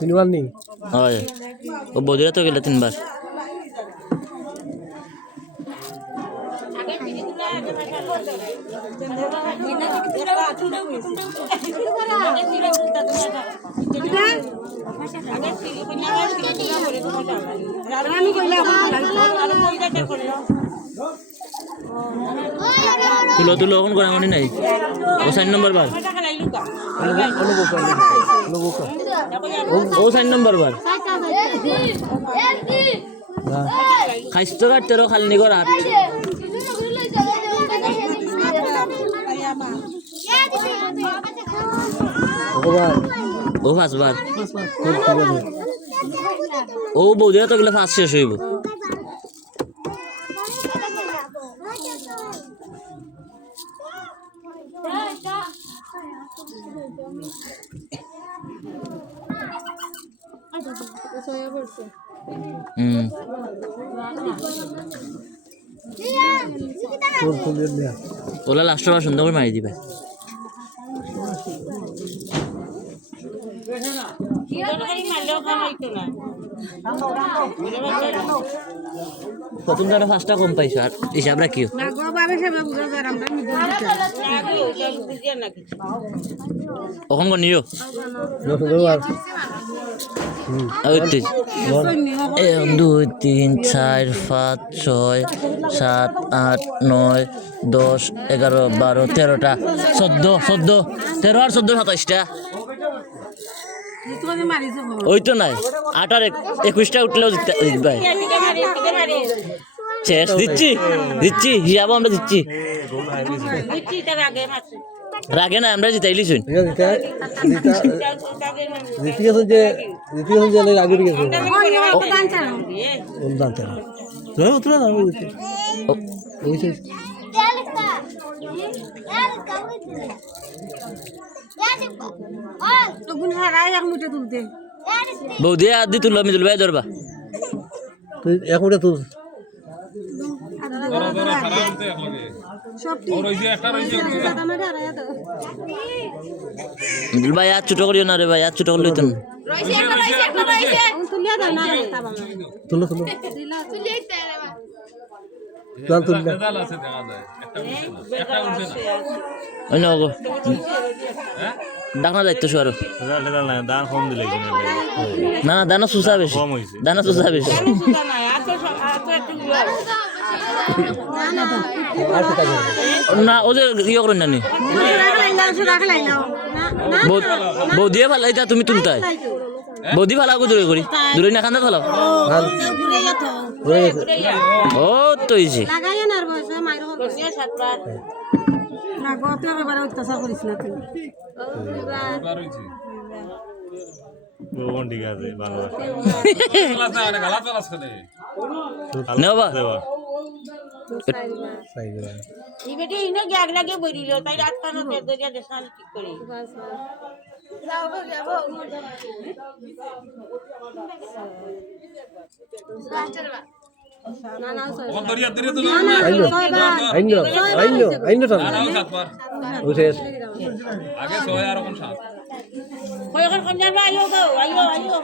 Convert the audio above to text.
তিনবার নেই হয় ও বদিরা তো গেলে তিনবার তুলো তুলো এখন গোড়াঙ্গনি নাই ও 4 নম্বর বার ও 4 নম্বর বার খাইতো কাটতেরও খালনি করা ও 5 বার ও বৌদিরা তো গেলে 5 শেষ হইব ওলা লাস্ট বার সুন্দর করে মারি দিবে প্রথম তারা 5টা কম পাইছো আর হিসাব রাখিও কখন গনিও 1 2 3 4 5 6 7 8 9 10 11 12 13টা 14 13 আর 14 27টা ওই তো নাই 8 আর 21টা উঠলেও জিতবে শেষ দিচ্ছি হিসাব আমরা দিচ্ছি রাগে না আমরা জিতাইলি শুন বৌদি আদি তুলো আমি তুলবাই ধরবা তুই এক মুঠে তুল ভাই আর ছোট করিও না রে ভাই আর ছোট করলে তো তুলো তুলো ডাকনা যাইতো আরো না না দানা চুষা বেশি দানা চুষা বেশি না ও যে ইয়ে করেন নানি বৌদিয়ে ভালো এটা তুমি তুলতাই বৌদি ভালো আগো দূরে করি দূরে না খান্দা ভালো ও তো ইজি আগে 6 আর কোন 7 কয়খন কন্যা আইও আইও